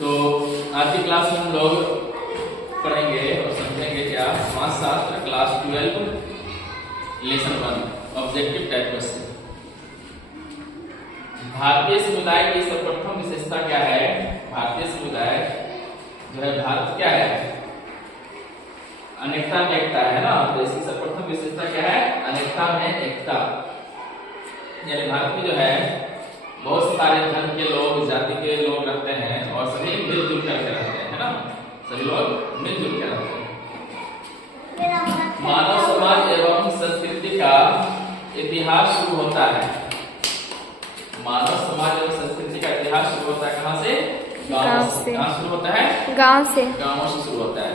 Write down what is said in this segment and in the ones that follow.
तो आज की क्लास में हम लोग पढ़ेंगे और समझेंगे क्या समाजशास्त्र class 12 lesson 1 objective type question. भारतीय समुदाय की सर्वप्रथम विशेषता क्या है? भारतीय समुदाय जो है, भारत क्या है? अनेकता में एकता है ना। तो इसकी सर्वप्रथम विशेषता क्या है? अनेकता में एकता। यानी भारत में जो है बहुत सारे धर्म के लोग, जाति के लोग रहते हैं और सभी मिलजुल करके रहते हैं, है ना। सभी लोग मिलजुल कर रहते हैं। मानव समाज एवं संस्कृति का इतिहास शुरू होता है। मानव समाज एवं संस्कृति का इतिहास शुरू होता है कहाँ से? गांव से। कहाँ शुरू होता है? गांव से। गांवों से शुरू होता है।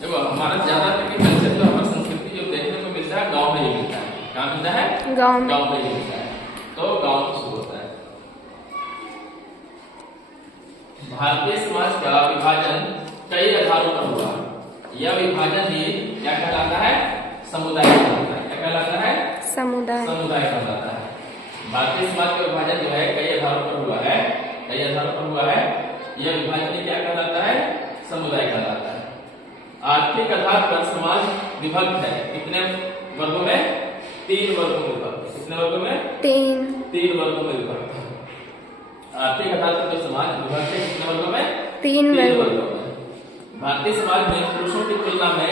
देखो हमारा ज्यादातर की कल्चर, जो हमारी संस्कृति जो देखने को मिलता है गांव में ही मिलता है। कहाँ मिलता है? गांव में ही मिलता है। तो गांव से शुरू होता है। भारतीय समाज का विभाजन कई आधारों पर हुआ। यह विभाजन ही क्या कहलाता है? समुदाय कहलाता है। क्या कहलाता है? समुदाय कहलाता है। भारतीय समाज का विभाजन जो है कई आधारों पर हुआ है। कई आधारों पर हुआ है। यह विभाजन ही क्या कहलाता है? समुदाय कहलाता है। आर्थिक आधार पर समाज विभक्त है। कितने वर्गों में? 3 वर्गों में विभक्त। कितने वर्गों में? 3 वर्गों में विभक्त। आर्थिक आधार पर समाज विभक्त है कितने वर्गों में? 3 वर्गों में। भारतीय समाज में पुरुषों की तुलना में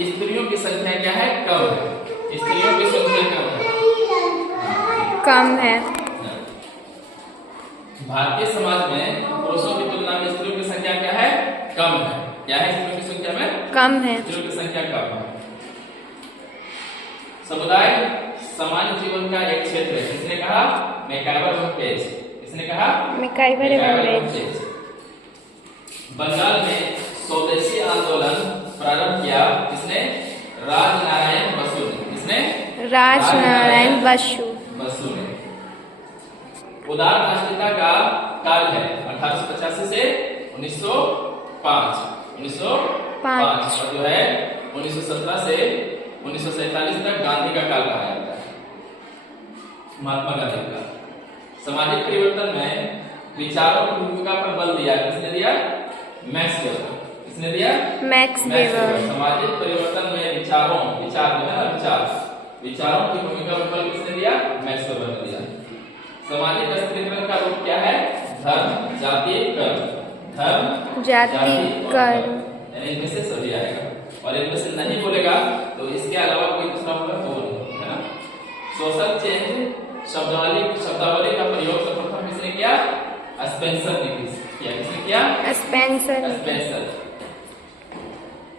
स्त्रियों की संख्या क्या है? कम है। स्त्रियों की संख्या कम है। भारतीय समाज में पुरुषों की तुलना में स्त्रियों की संख्या क्या है? कम है। क्या है? स्त्रियों की संख्या में कम है। स्त्रियों की संख्या कम है। समुदाय सामान्य जीवन का एक क्षेत्र है। किसने कहा? मैकाइवर एवं पेज। किसने कहा? मैकाइवर एवं पेज। बंगाल में स्वदेशी आंदोलन प्रारंभ किया किसने? राजनारायण बसु ने। किसने? राजनारायण बसु ने। उदार राष्ट्रीयता का काल है 1885 से 1905। 1905 और जो है 1917 से 1947 तक गांधी का काल कहा जाता है। महात्मा गांधी का। सामाजिक परिवर्तन में विचारों की भूमिका पर बल दिया। किसने दिया? Max weber. किसने दिया? Max weber. सामाजिक परिवर्तन में विचारों की भूमिका पर बल किसने दिया? मैक्स वेबर ने दिया। सामाजिक अस्तित्व का रूप क्या है? धर्म, जाति, कर्म। धर्म, जाति, कर्म। इनमें से सभी आएगा और इनमें से नहीं बोलेगा तो इसके अलावा कोई दूसरा होगा तो नहीं, है ना। सोशल चेंज शब्दावली का प्रयोग सर्वप्रथम किसने किया? स्पेंसर ने किया। किसने किया? स्पेंसर।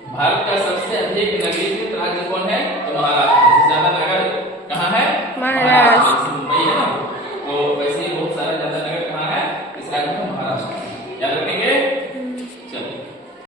भारत का सबसे अधिक नगरीकृत राज्य कौन है? तो महाराष्ट्र। सबसे ज्यादा